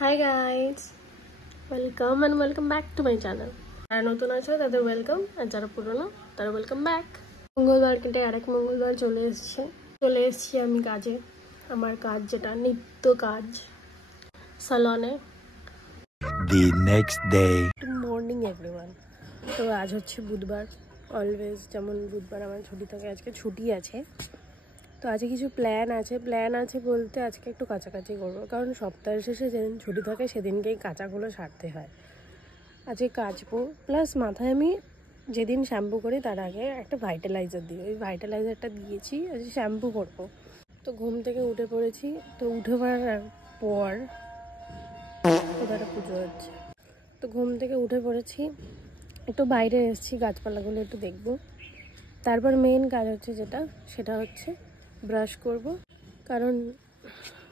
Hi guys, welcome and welcome back to my channel. যারা নতুন আছে তাদের ওয়েলকাম, আর যারা পুরনো তারা ওয়েলকাম ব্যাক। মঙ্গলবার কেটে আরেক মঙ্গলবার চলে এসেছি আমি কাজে। আমার কাজ যেটা নিত্য কাজ, সালনে। The next day. Good morning everyone. তো আজ হচ্ছে বুধবার, অলওয়েজ যেমন বুধবার আমার ছুটি থাকে, আজকে ছুটি আছে। তো আজকে কিছু প্ল্যান আছে বলতে আজকে একটু কাছাকাছি করবো, কারণ সপ্তাহের শেষে যেদিন ছুটি থাকে সেদিনকেই কাঁচাগুলো সারতে হয়। আজকে কাচবো, প্লাস মাথায় আমি যেদিন শ্যাম্পু করি তার আগে একটা ভাইটালাইজার দিই, ওই ভাইটালাইজারটা দিয়েছি, আজকে শ্যাম্পু করবো। তো ঘুম থেকে উঠে পড়েছি, তো উঠে পড়ার পর কোথাটা পুজো হচ্ছে, তো ঘুম থেকে উঠে পড়েছি, একটু বাইরে এসেছি গাছপালাগুলো একটু দেখবো। তারপর মেইন কাজ হচ্ছে সেটা হচ্ছে ব্রাশ করব,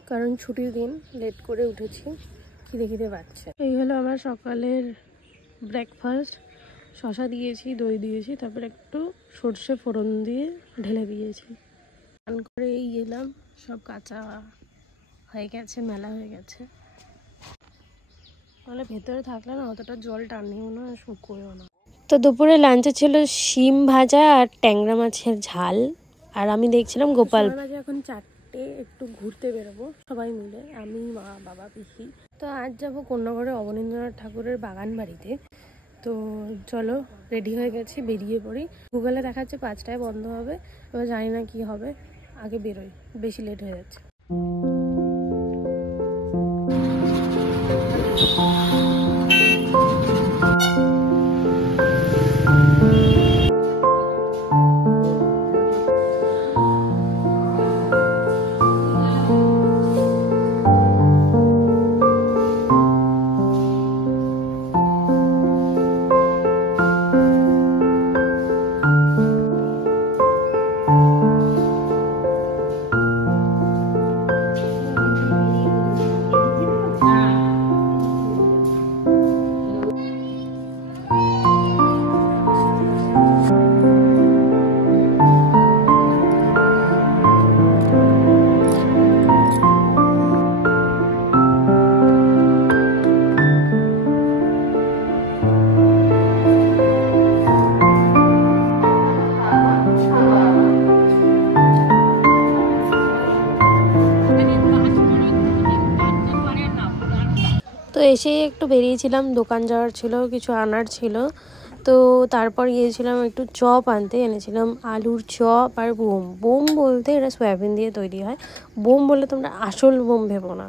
কারণ ছুটির দিন লেট করে উঠেছি, খিদে পাচ্ছে। এই হলো আমার সকালের ব্রেকফাস্ট। শশা দিয়েছি, দই দিয়েছি, তারপর একটু সর্ষে ফোড়ন দিয়ে ঢেলে দিয়েছি। স্নান করে এই এলাম, সব কাঁচা হয়ে গেছে, মেলা হয়ে গেছে। তাহলে ভেতরে থাকলে না অতটা জল টানেও না, শুকোয়ও না। তো দুপুরে লাঞ্চে ছিল শিম ভাজা আর ট্যাংরা মাছের ঝাল, আর আমি দেখছিলাম গোপাল। এখন 4টে, একটু ঘুরতে বেরোবো সবাই মিলে, আমি, মা, বাবা, পিসি। তো আজ যাবো কন্যাগড়ে অবনীন্দ্রনাথ ঠাকুরের বাগান বাড়িতে। তো চলো, রেডি হয়ে গেছি, বেরিয়ে পড়ি। গুগলে দেখাচ্ছে 5টায় বন্ধ হবে, এবার জানি না কি হবে, আগে বেরোই, বেশি লেট হয়ে যাচ্ছে। তো এসেই একটু বেরিয়েছিলাম, দোকান যাওয়ার ছিল, কিছু আনার ছিল। তো তারপর গিয়েছিলাম একটু চপ আনতে, এনেছিলাম আলুর চপ আর বোম বলতে এটা সয়াবিন দিয়ে তৈরি হয়। বোম বলে তোমরা আসল বোম ভেবো না,